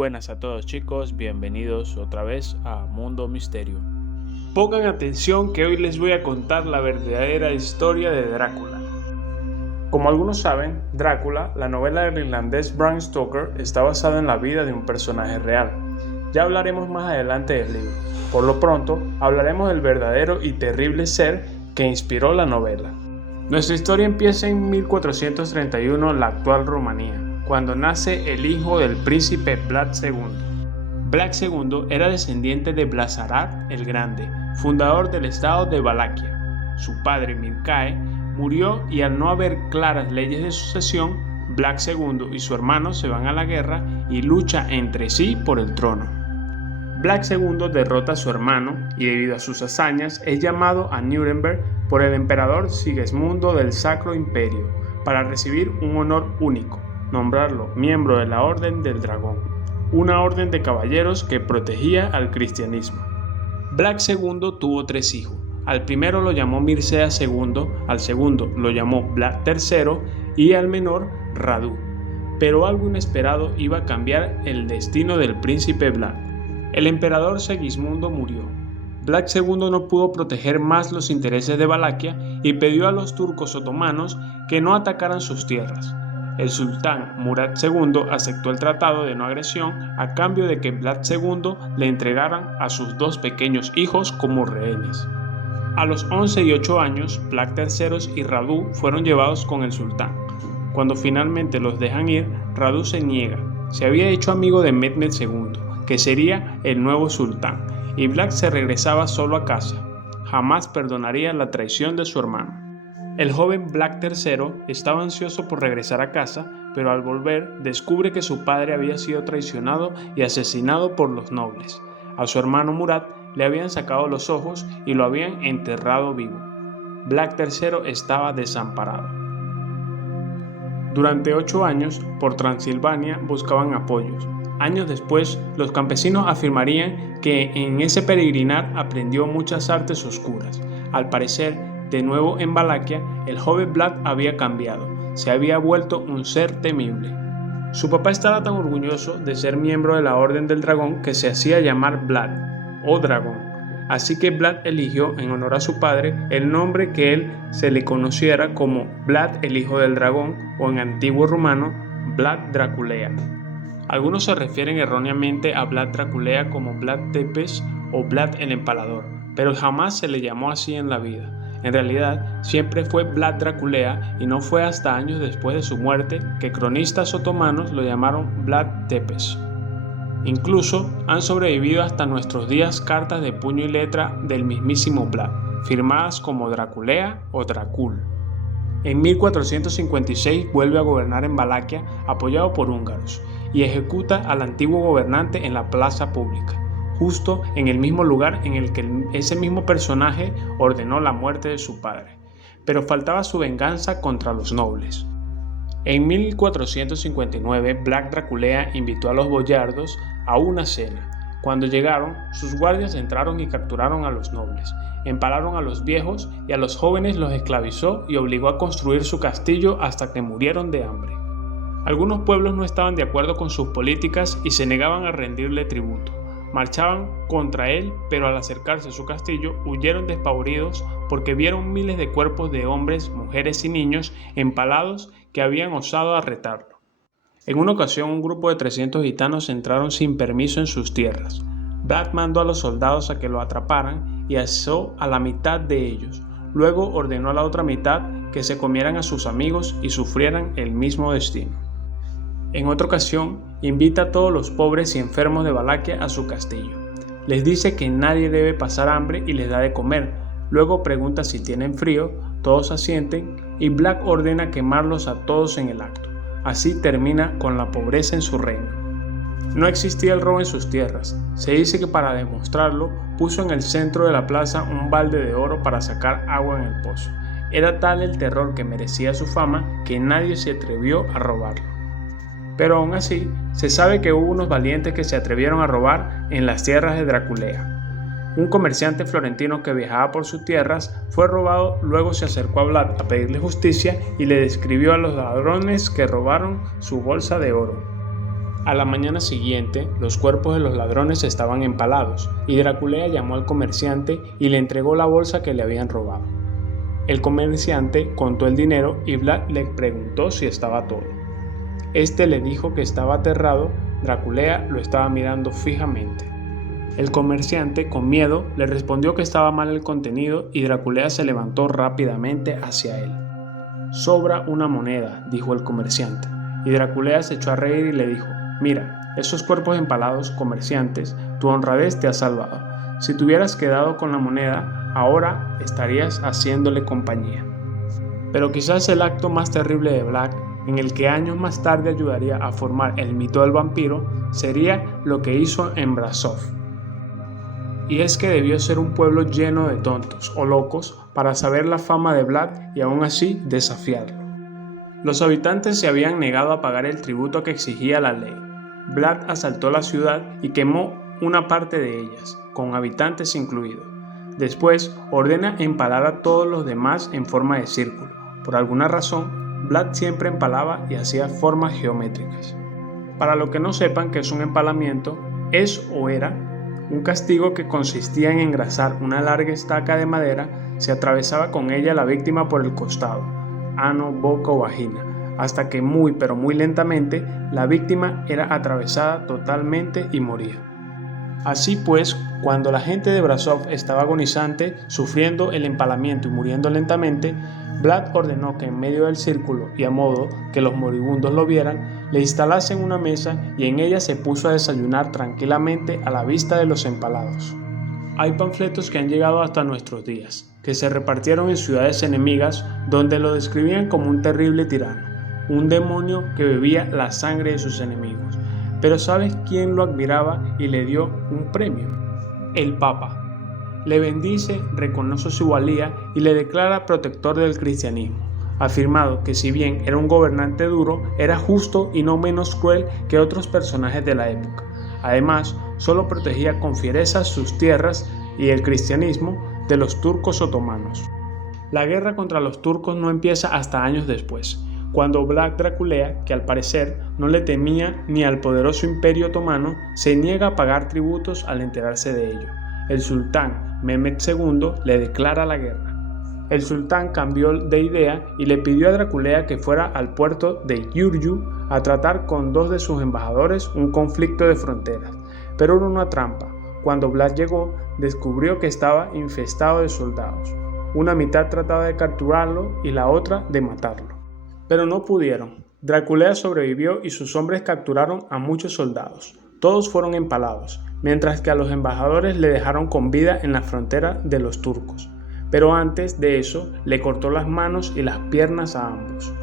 buenas a todos chicos, bienvenidos otra vez a Mundo Misterio. Pongan atención que hoy les voy a contar la verdadera historia de Drácula. Como algunos saben, Drácula, la novela del irlandés Bram Stoker, está basada en la vida de un personaje real. Ya hablaremos más adelante del libro. Por lo pronto, hablaremos del verdadero y terrible ser que inspiró la novela. Nuestra historia empieza en 1431 en la actual Rumanía, cuando nace el hijo del príncipe Vlad II. Vlad II era descendiente de Blasarad el Grande, fundador del estado de Valaquia. Su padre Mircea murió y al no haber claras leyes de sucesión, Vlad II y su hermano se van a la guerra y luchan entre sí por el trono. Vlad II derrota a su hermano y debido a sus hazañas es llamado a Nuremberg por el emperador Sigismundo del Sacro Imperio para recibir un honor único, nombrarlo miembro de la Orden del Dragón, una orden de caballeros que protegía al cristianismo. Vlad II tuvo 3 hijos. Al primero lo llamó Mircea II, al segundo lo llamó Vlad III y al menor Radu. Pero algo inesperado iba a cambiar el destino del príncipe Vlad. El emperador Sigismundo murió. Vlad II no pudo proteger más los intereses de Valaquia y pidió a los turcos otomanos que no atacaran sus tierras. El sultán Murad II aceptó el tratado de no agresión a cambio de que Vlad II le entregaran a sus 2 pequeños hijos como rehenes. A los 11 y 8 años, Vlad III y Radu fueron llevados con el sultán. Cuando finalmente los dejan ir, Radu se niega. Se había hecho amigo de Mehmed II, que sería el nuevo sultán, y Vlad se regresaba solo a casa. Jamás perdonaría la traición de su hermano. El joven Vlad III estaba ansioso por regresar a casa, pero al volver descubre que su padre había sido traicionado y asesinado por los nobles. A su hermano Murad le habían sacado los ojos y lo habían enterrado vivo. Vlad III estaba desamparado. Durante 8 años, por Transilvania buscaban apoyos. Años después, los campesinos afirmarían que en ese peregrinar aprendió muchas artes oscuras. Al parecer, de nuevo en Valaquia, el joven Vlad había cambiado, se había vuelto un ser temible. Su papá estaba tan orgulloso de ser miembro de la Orden del Dragón que se hacía llamar Vlad, o Dragón. Así que Vlad eligió, en honor a su padre, el nombre que él se le conociera como Vlad el Hijo del Dragón, o en antiguo rumano, Vlad Draculea. Algunos se refieren erróneamente a Vlad Draculea como Vlad Tepes o Vlad el Empalador, pero jamás se le llamó así en la vida. En realidad, siempre fue Vlad Draculea y no fue hasta años después de su muerte que cronistas otomanos lo llamaron Vlad Tepes. Incluso han sobrevivido hasta nuestros días cartas de puño y letra del mismísimo Vlad, firmadas como Draculea o Dracul. En 1456 vuelve a gobernar en Valaquia apoyado por húngaros y ejecuta al antiguo gobernante en la plaza pública, justo en el mismo lugar en el que ese mismo personaje ordenó la muerte de su padre. Pero faltaba su venganza contra los nobles. En 1459, Vlad Draculea invitó a los boyardos a una cena. Cuando llegaron, sus guardias entraron y capturaron a los nobles, empalaron a los viejos y a los jóvenes los esclavizó y obligó a construir su castillo hasta que murieron de hambre. Algunos pueblos no estaban de acuerdo con sus políticas y se negaban a rendirle tributo. Marchaban contra él, pero al acercarse a su castillo huyeron despavoridos porque vieron miles de cuerpos de hombres, mujeres y niños empalados que habían osado a retarlo. En una ocasión, un grupo de 300 gitanos entraron sin permiso en sus tierras. Vlad mandó a los soldados a que lo atraparan y asó a la mitad de ellos. Luego ordenó a la otra mitad que se comieran a sus amigos y sufrieran el mismo destino. En otra ocasión, invita a todos los pobres y enfermos de Valaquia a su castillo. Les dice que nadie debe pasar hambre y les da de comer. Luego pregunta si tienen frío, todos asienten y Vlad ordena quemarlos a todos en el acto. Así termina con la pobreza en su reino. No existía el robo en sus tierras. Se dice que para demostrarlo puso en el centro de la plaza un balde de oro para sacar agua en el pozo. Era tal el terror que merecía su fama que nadie se atrevió a robarlo. Pero aún así, se sabe que hubo unos valientes que se atrevieron a robar en las tierras de Draculea. Un comerciante florentino que viajaba por sus tierras fue robado, luego se acercó a Vlad a pedirle justicia y le describió a los ladrones que robaron su bolsa de oro. A la mañana siguiente, los cuerpos de los ladrones estaban empalados, y Draculea llamó al comerciante y le entregó la bolsa que le habían robado. El comerciante contó el dinero y Vlad le preguntó si estaba todo. Este le dijo que estaba aterrado. Draculea lo estaba mirando fijamente. El comerciante, con miedo, le respondió que estaba mal el contenido y Draculea se levantó rápidamente hacia él. «Sobra una moneda», dijo el comerciante, y Draculea se echó a reír y le dijo: «Mira, esos cuerpos empalados, comerciantes, tu honradez te ha salvado. Si te hubieras quedado con la moneda, ahora estarías haciéndole compañía». Pero quizás el acto más terrible de Vlad, en el que años más tarde ayudaría a formar el mito del vampiro, sería lo que hizo en Brasov. Y es que debió ser un pueblo lleno de tontos o locos para saber la fama de Vlad y aún así desafiarlo. Los habitantes se habían negado a pagar el tributo que exigía la ley. Vlad asaltó la ciudad y quemó una parte de ellas, con habitantes incluidos. Después ordena empalar a todos los demás en forma de círculo. Por alguna razón, Vlad siempre empalaba y hacía formas geométricas. Para los que no sepan qué es un empalamiento, es o era un castigo que consistía en engrasar una larga estaca de madera. Se atravesaba con ella la víctima por el costado, ano, boca o vagina, hasta que muy pero muy lentamente la víctima era atravesada totalmente y moría. Así pues, cuando la gente de Brasov estaba agonizante, sufriendo el empalamiento y muriendo lentamente, Vlad ordenó que en medio del círculo y a modo que los moribundos lo vieran, le instalasen una mesa y en ella se puso a desayunar tranquilamente a la vista de los empalados. Hay panfletos que han llegado hasta nuestros días, que se repartieron en ciudades enemigas donde lo describían como un terrible tirano, un demonio que bebía la sangre de sus enemigos. Pero ¿sabes quién lo admiraba y le dio un premio? El Papa. Le bendice, reconoce su valía y le declara protector del cristianismo, afirmado que si bien era un gobernante duro, era justo y no menos cruel que otros personajes de la época. Además, solo protegía con fiereza sus tierras y el cristianismo de los turcos otomanos. La guerra contra los turcos no empieza hasta años después, cuando Vlad Draculea, que al parecer no le temía ni al poderoso imperio otomano, se niega a pagar tributos al enterarse de ello. El sultán Mehmed II le declara la guerra. El sultán cambió de idea y le pidió a Draculea que fuera al puerto de Giurgiu a tratar con dos de sus embajadores un conflicto de fronteras, pero era una trampa. Cuando Vlad llegó, descubrió que estaba infestado de soldados. Una mitad trataba de capturarlo y la otra de matarlo. Pero no pudieron. Draculea sobrevivió y sus hombres capturaron a muchos soldados. Todos fueron empalados, mientras que a los embajadores le dejaron con vida en la frontera de los turcos. Pero antes de eso, le cortó las manos y las piernas a ambos.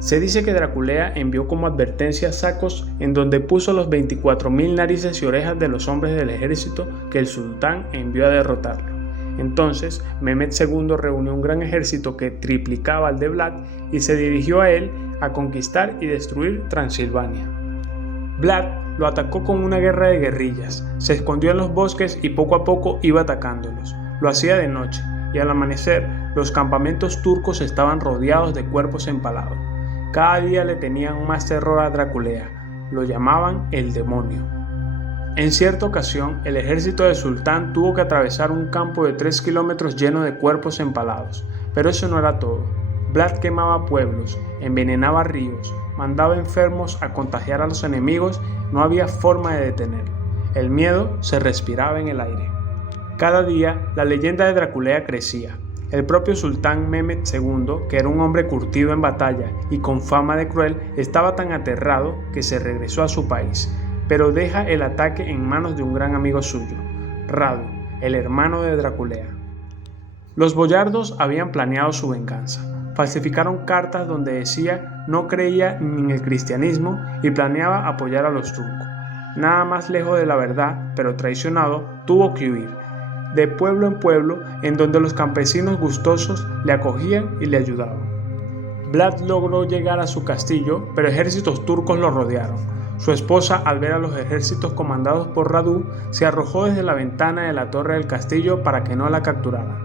Se dice que Draculea envió como advertencia sacos en donde puso los 24.000 narices y orejas de los hombres del ejército que el sultán envió a derrotarlo. Entonces, Mehmed II reunió un gran ejército que triplicaba al de Vlad y se dirigió a él a conquistar y destruir Transilvania. Vlad lo atacó con una guerra de guerrillas, se escondió en los bosques y poco a poco iba atacándolos. Lo hacía de noche y al amanecer los campamentos turcos estaban rodeados de cuerpos empalados. Cada día le tenían más terror a Draculea, lo llamaban el demonio. En cierta ocasión, el ejército del sultán tuvo que atravesar un campo de 3 kilómetros lleno de cuerpos empalados. Pero eso no era todo. Vlad quemaba pueblos, envenenaba ríos, mandaba enfermos a contagiar a los enemigos. No había forma de detenerlo. El miedo se respiraba en el aire. Cada día, la leyenda de Draculea crecía. El propio sultán Mehmed II, que era un hombre curtido en batalla y con fama de cruel, estaba tan aterrado que se regresó a su país. Pero deja el ataque en manos de un gran amigo suyo, Radu, el hermano de Draculea. Los boyardos habían planeado su venganza. Falsificaron cartas donde decía no creía en el cristianismo y planeaba apoyar a los turcos. Nada más lejos de la verdad, pero traicionado, tuvo que huir, de pueblo en pueblo, en donde los campesinos gustosos le acogían y le ayudaban. Vlad logró llegar a su castillo, pero ejércitos turcos lo rodearon. Su esposa, al ver a los ejércitos comandados por Radu, se arrojó desde la ventana de la torre del castillo para que no la capturaran.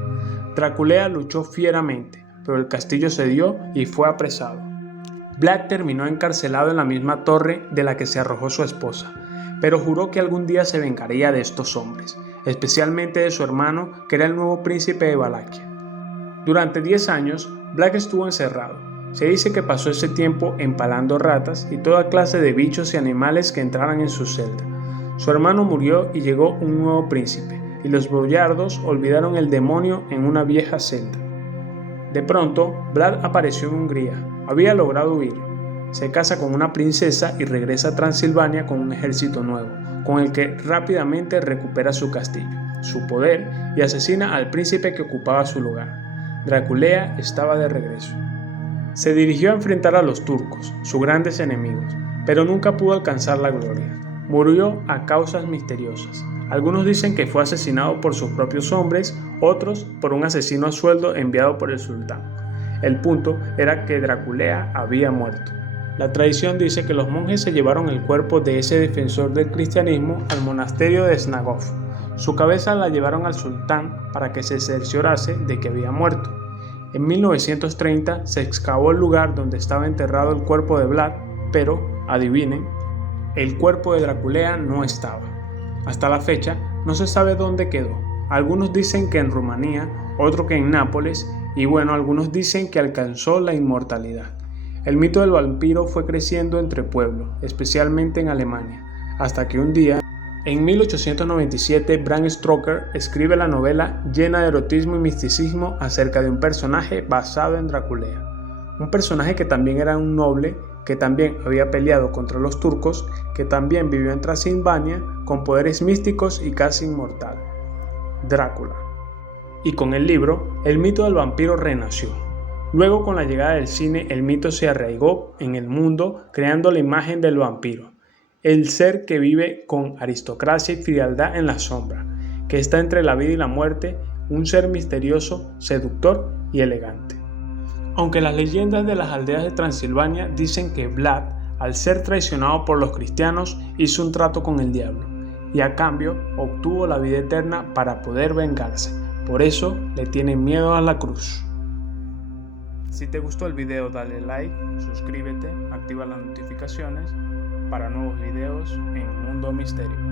Draculea luchó fieramente, pero el castillo cedió y fue apresado. Vlad terminó encarcelado en la misma torre de la que se arrojó su esposa, pero juró que algún día se vengaría de estos hombres, especialmente de su hermano, que era el nuevo príncipe de Valaquia. Durante 10 años, Vlad estuvo encerrado. Se dice que pasó ese tiempo empalando ratas y toda clase de bichos y animales que entraran en su celda. Su hermano murió y llegó un nuevo príncipe, y los boyardos olvidaron el demonio en una vieja celda. De pronto, Vlad apareció en Hungría. Había logrado huir. Se casa con una princesa y regresa a Transilvania con un ejército nuevo, con el que rápidamente recupera su castillo, su poder y asesina al príncipe que ocupaba su lugar. Draculea estaba de regreso. Se dirigió a enfrentar a los turcos, sus grandes enemigos, pero nunca pudo alcanzar la gloria. Murió a causas misteriosas. Algunos dicen que fue asesinado por sus propios hombres, otros por un asesino a sueldo enviado por el sultán. El punto era que Draculea había muerto. La tradición dice que los monjes se llevaron el cuerpo de ese defensor del cristianismo al monasterio de Snagov. Su cabeza la llevaron al sultán para que se cerciorase de que había muerto. En 1930 se excavó el lugar donde estaba enterrado el cuerpo de Vlad, pero, adivinen, el cuerpo de Draculea no estaba. Hasta la fecha no se sabe dónde quedó. Algunos dicen que en Rumanía, otros que en Nápoles, y bueno, algunos dicen que alcanzó la inmortalidad. El mito del vampiro fue creciendo entre pueblos, especialmente en Alemania, hasta que un día, en 1897, Bram Stoker escribe la novela llena de erotismo y misticismo acerca de un personaje basado en Draculea. Un personaje que también era un noble, que también había peleado contra los turcos, que también vivió en Transilvania con poderes místicos y casi inmortal. Drácula. Y con el libro, el mito del vampiro renació. Luego, con la llegada del cine, el mito se arraigó en el mundo, creando la imagen del vampiro, el ser que vive con aristocracia y frialdad en la sombra, que está entre la vida y la muerte, un ser misterioso, seductor y elegante. Aunque las leyendas de las aldeas de Transilvania dicen que Vlad, al ser traicionado por los cristianos, hizo un trato con el diablo, y a cambio obtuvo la vida eterna para poder vengarse. Por eso le tiene miedo a la cruz. Si te gustó el video, dale like, suscríbete, activa las notificaciones para nuevos videos en Mundo Misterio.